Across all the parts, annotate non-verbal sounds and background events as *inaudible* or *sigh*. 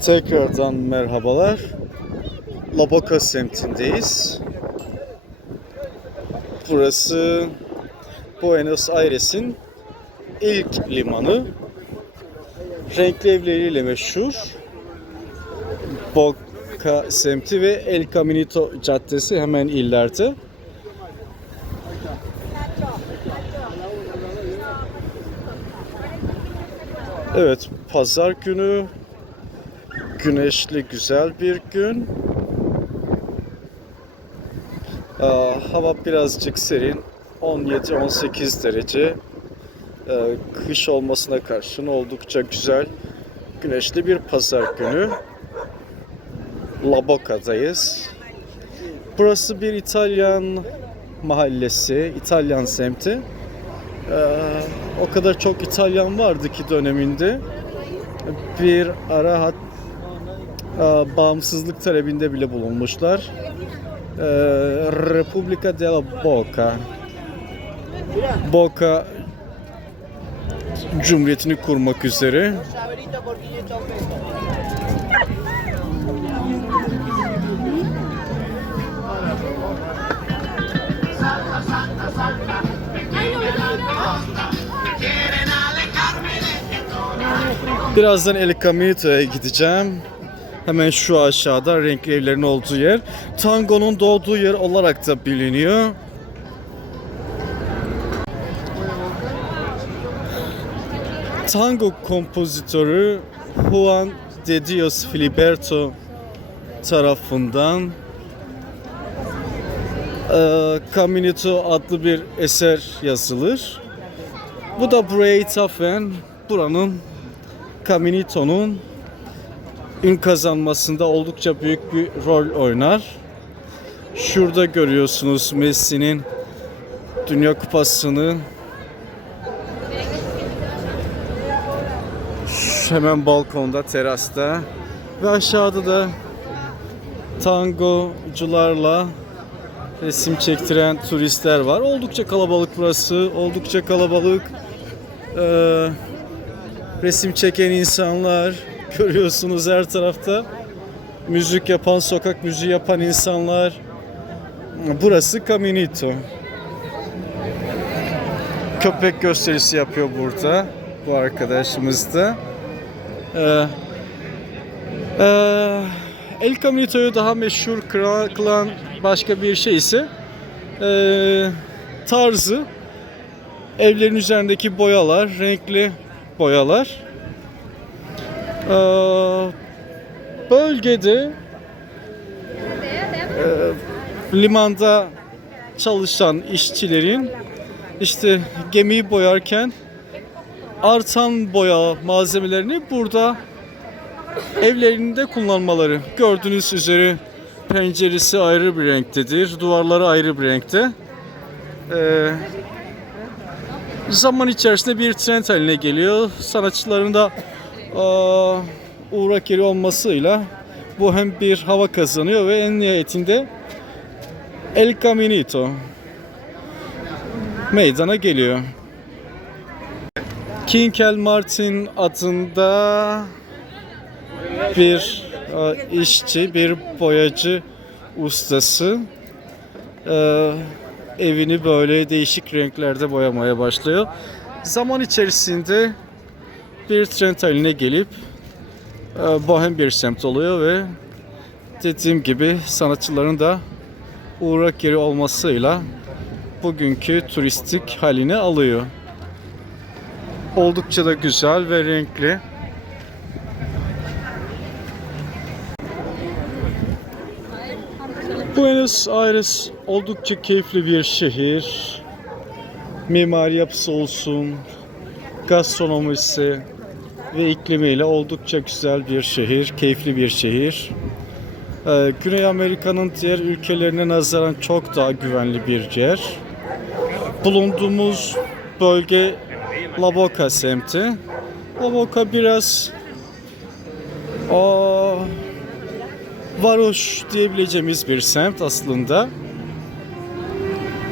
Tekrardan merhabalar. Laboka semtindeyiz. Burası Buenos Aires'in ilk limanı. Renkli evleriyle meşhur. Boca semti ve El Caminito caddesi hemen illerde. Evet, pazar günü güneşli güzel bir gün. Aa, hava birazcık serin. 17-18 derece. Ee, kış olmasına karşın oldukça güzel güneşli bir pazar günü. La Boca'dayız. Burası bir İtalyan mahallesi, İtalyan semti. Ee, o kadar çok İtalyan vardı ki döneminde. Bir ara hat, e, bağımsızlık talebinde bile bulunmuşlar. Ee, Repubblica della Boca. Boca Cumhuriyeti'ni kurmak üzere. Saberito por 500 pesos. Birazdan El Caminito'ya gideceğim. Hemen şu aşağıda renkli evlerin olduğu yer. Tango'nun doğduğu yer olarak da biliniyor. Tango kompozitörü Juan de Dios Filiberto tarafından eee, Caminito adlı bir eser yazılır. Bu da buraya ithafen buranın Caminito'nun ün kazanmasında oldukça büyük bir rol oynar. Şurada görüyorsunuz Messi'nin Dünya Kupası'nı hemen balkonda, terasta ve aşağıda da tangocularla resim çektiren turistler var. Oldukça kalabalık burası, oldukça kalabalık. Ee, resim çeken insanlar *laughs* görüyorsunuz her tarafta. Müzik yapan, sokak müziği yapan insanlar. Burası Caminito. Köpek gösterisi yapıyor burada bu arkadaşımız da. Ee, ee, El Caminito'yu daha meşhur kılan başka bir şey ise ee, tarzı evlerin üzerindeki boyalar, renkli boyalar. Ee, bölgede ee, limanda çalışan işçilerin işte gemiyi boyarken artan boya malzemelerini burada evlerinde kullanmaları. Gördüğünüz üzere penceresi ayrı bir renktedir, duvarları ayrı bir renkte. Ee, zaman içerisinde bir trend haline geliyor. Sanatçıların da aa, uğrak yeri olmasıyla bu hem bir hava kazanıyor ve en nihayetinde El Caminito meydana geliyor. Kinkel Martin adında bir e, işçi, bir boyacı ustası e, evini böyle değişik renklerde boyamaya başlıyor. Zaman içerisinde bir trend haline gelip e, bohem bir semt oluyor ve dediğim gibi sanatçıların da uğrak yeri olmasıyla bugünkü turistik halini alıyor. Oldukça da güzel ve renkli. Buenos Aires oldukça keyifli bir şehir. Mimari yapısı olsun, gastronomisi ve iklimiyle oldukça güzel bir şehir, keyifli bir şehir. Ee, Güney Amerika'nın diğer ülkelerine nazaran çok daha güvenli bir yer. Bulunduğumuz bölge La Boca semti. La Boca biraz aa, varoş diyebileceğimiz bir semt aslında.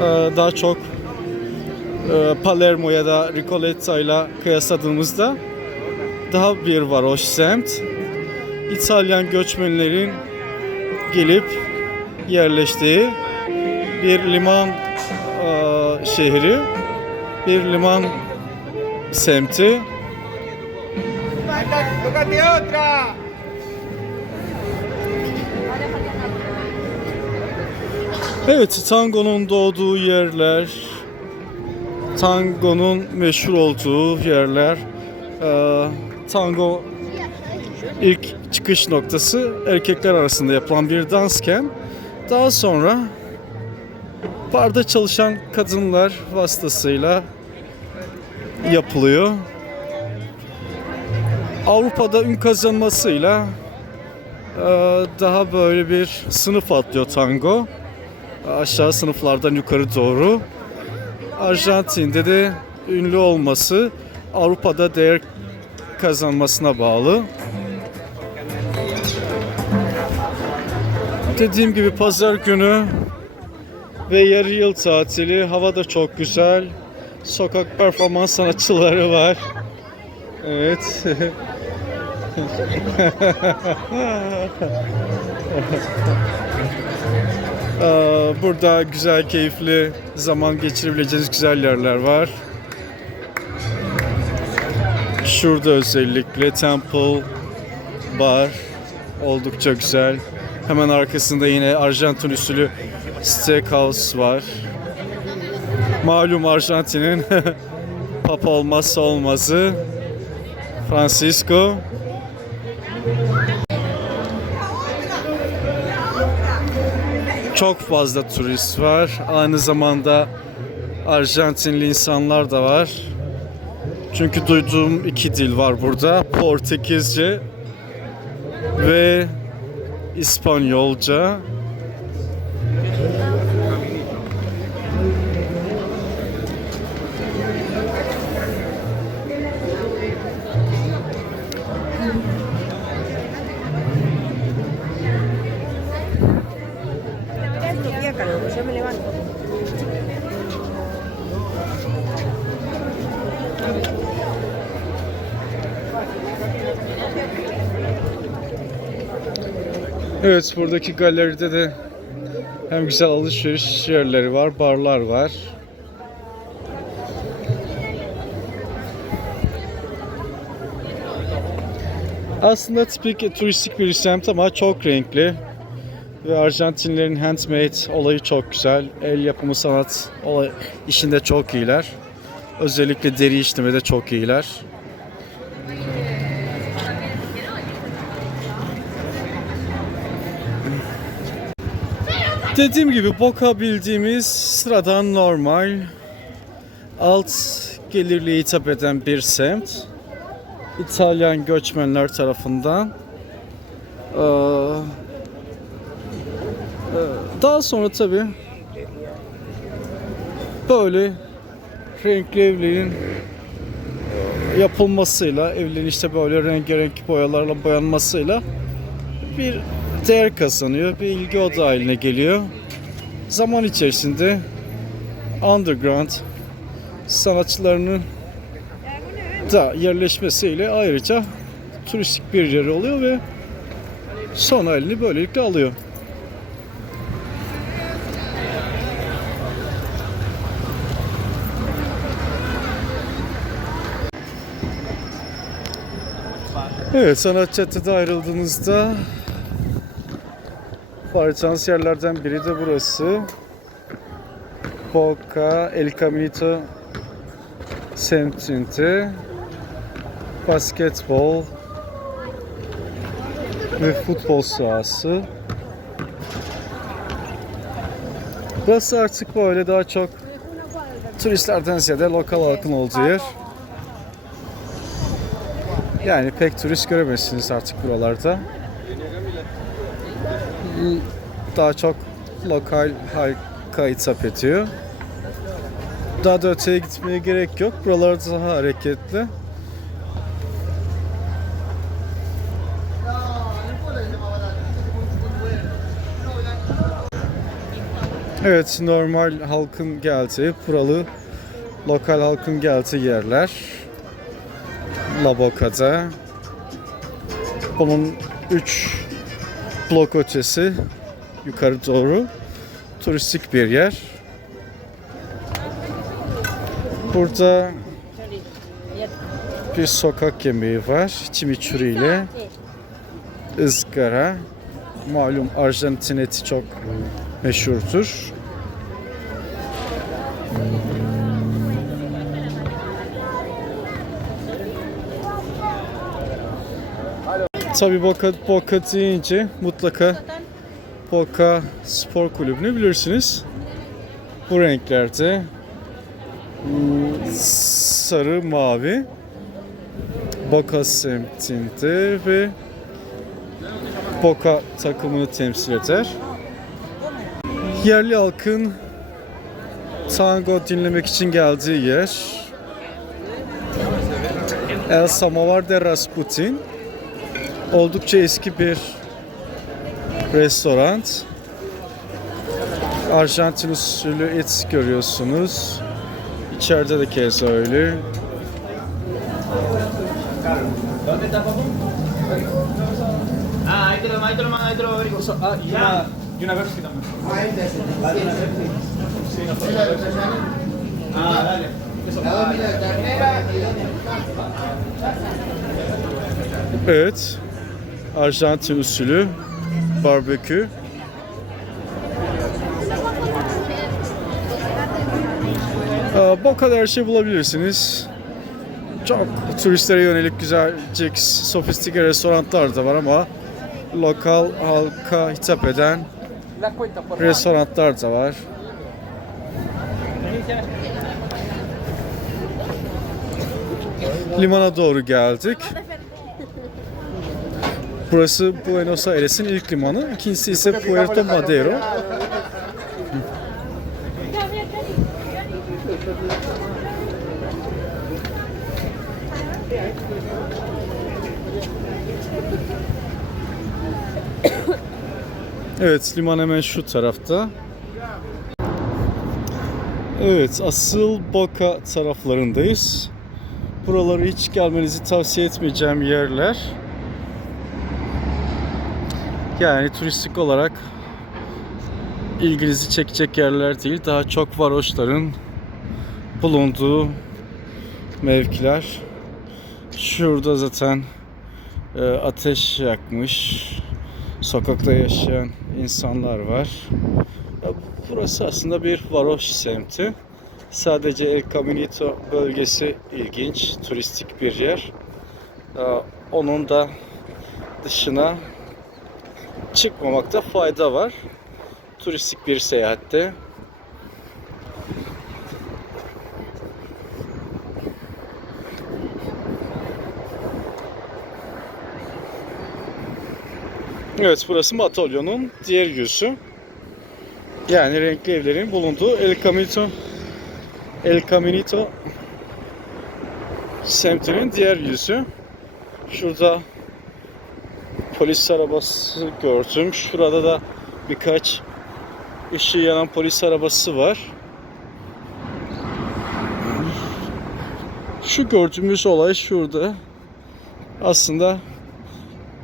Ee, daha çok e, Palermo ya da Recoleta ile kıyasladığımızda daha bir varoş semt. İtalyan göçmenlerin gelip yerleştiği bir liman eee, şehri, bir liman semti. Evet, tangonun doğduğu yerler, tangonun meşhur olduğu yerler. Eee, tango ilk çıkış noktası erkekler arasında yapılan bir dansken daha sonra barda çalışan kadınlar vasıtasıyla yapılıyor. Avrupa'da ün kazanmasıyla eee, daha böyle bir sınıf atlıyor tango aşağı sınıflardan yukarı doğru. Arjantin'de de ünlü olması Avrupa'da değer kazanmasına bağlı. Dediğim gibi pazar günü ve yarı yıl tatili. Hava da çok güzel. Sokak performans sanatçıları var. Evet. *laughs* Burada güzel, keyifli zaman geçirebileceğiniz güzel yerler var. Şurada özellikle Temple Bar oldukça güzel. Hemen arkasında yine Arjantin usulü Steakhouse var. Malum Arjantin'in *laughs* papa olmazsa olmazı Francisco. Çok fazla turist var. Aynı zamanda Arjantinli insanlar da var. Çünkü duyduğum iki dil var burada. Portekizce ve İspanyolca. Evet buradaki galeride de hem güzel alışveriş yerleri var, barlar var. Aslında tipik turistik bir semt ama çok renkli. Ve Arjantinlerin handmade olayı çok güzel. El yapımı sanat olay işinde çok iyiler. Özellikle deri işlemede çok iyiler. Dediğim gibi Boca bildiğimiz sıradan normal alt gelirliğe hitap eden bir semt. İtalyan göçmenler tarafından. Daha sonra tabi böyle renkli evlerin yapılmasıyla, evlerin işte böyle rengarenk boyalarla boyanmasıyla bir değer kazanıyor, bir ilgi odağı haline geliyor. Zaman içerisinde underground sanatçılarının da yerleşmesiyle ayrıca turistik bir yer oluyor ve son halini böylelikle alıyor. Evet, sanat caddede ayrıldığınızda varacağınız yerlerden biri de burası. Boca El Caminito semtinde basketbol ve futbol sahası. Burası artık böyle daha çok turistlerden ziyade lokal halkın olduğu yer. Yani pek turist göremezsiniz artık buralarda. Daha çok lokal halka hitap ediyor. Daha da öteye gitmeye gerek yok. Buralar daha hareketli. Evet, normal halkın geldiği, buralı lokal halkın geldiği yerler. La Boca'da. Bunun 3 blok ötesi yukarı doğru turistik bir yer. Burada bir sokak yemeği var. Chimichurri ile ızgara. Malum Arjantin eti çok meşhurdur. Tabii Boca, Boca deyince mutlaka Boca Spor Kulübü'nü bilirsiniz. Bu renklerde hmm, sarı mavi Boca semtinde ve Boca takımını temsil eder. Yerli halkın tango dinlemek için geldiği yer El Samovar de Rasputin oldukça eski bir restoran. Arjantin usulü et görüyorsunuz. İçeride de keza öyle. Evet. Arjantin usulü barbekü. Bu kadar şey bulabilirsiniz. Çok turistlere yönelik güzel, sofistike restoranlar da var ama lokal halka hitap eden restoranlar da var. Limana doğru geldik. Burası Buenos Aires'in ilk limanı. İkincisi ise Puerto Madero. Evet, liman hemen şu tarafta. Evet, asıl Boca taraflarındayız. Buraları hiç gelmenizi tavsiye etmeyeceğim yerler. Yani turistik olarak ilginizi çekecek yerler değil. Daha çok varoşların bulunduğu mevkiler. Şurada zaten e, ateş yakmış sokakta yaşayan insanlar var. Ya, Burası aslında bir varoş semti. Sadece El Caminito bölgesi ilginç, turistik bir yer. Onun da dışına çıkmamakta fayda var. Turistik bir seyahatte. Evet burası Matolyon'un diğer yüzü. Yani renkli evlerin bulunduğu El Caminito El Caminito semtinin diğer yüzü. Şurada polis arabası gördüm. Şurada da birkaç ışığı yanan polis arabası var. Şu gördüğümüz olay şurada. Aslında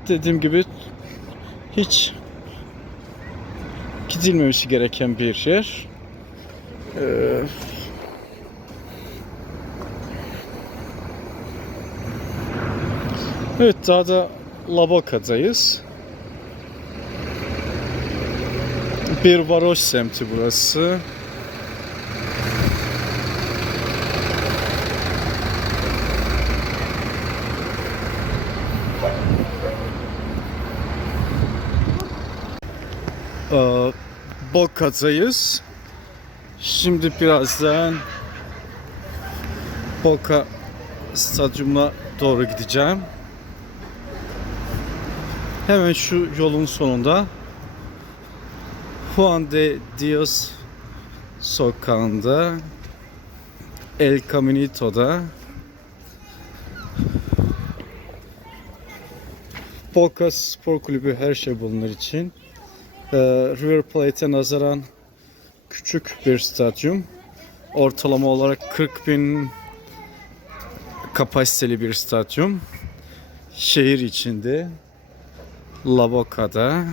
dediğim gibi hiç gidilmemesi gereken bir yer. Ee, evet daha da Laboka'dayız. Bir varoş semti burası. Ee, Boca'dayız. Şimdi birazdan Boca stadyumuna doğru gideceğim. Hemen şu yolun sonunda Juan de Dios sokağında El Caminito'da Boca Spor Kulübü her şey bulunur için ee, River Plate'e nazaran küçük bir stadyum. Ortalama olarak 40 bin kapasiteli bir stadyum. Şehir içinde. La Boca'da.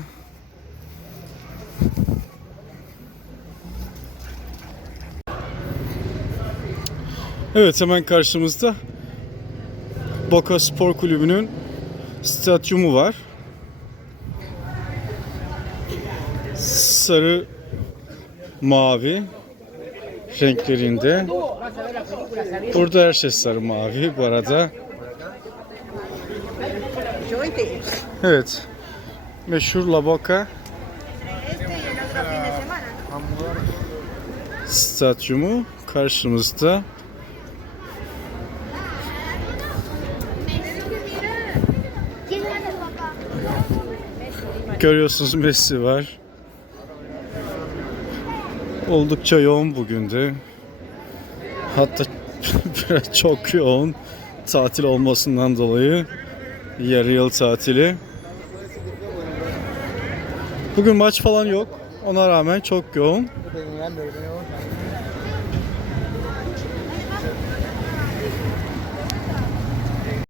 Evet hemen karşımızda Boca Spor Kulübü'nün stadyumu var. Sarı mavi renklerinde. Burada her şey sarı mavi bu arada. Evet. Meşhur La Boca stadyumu karşımızda. Görüyorsunuz Messi var. Oldukça yoğun bugün de. Hatta biraz *laughs* çok yoğun. Tatil olmasından dolayı. Yarı yıl tatili. Bugün maç falan yok. Ona rağmen çok yoğun.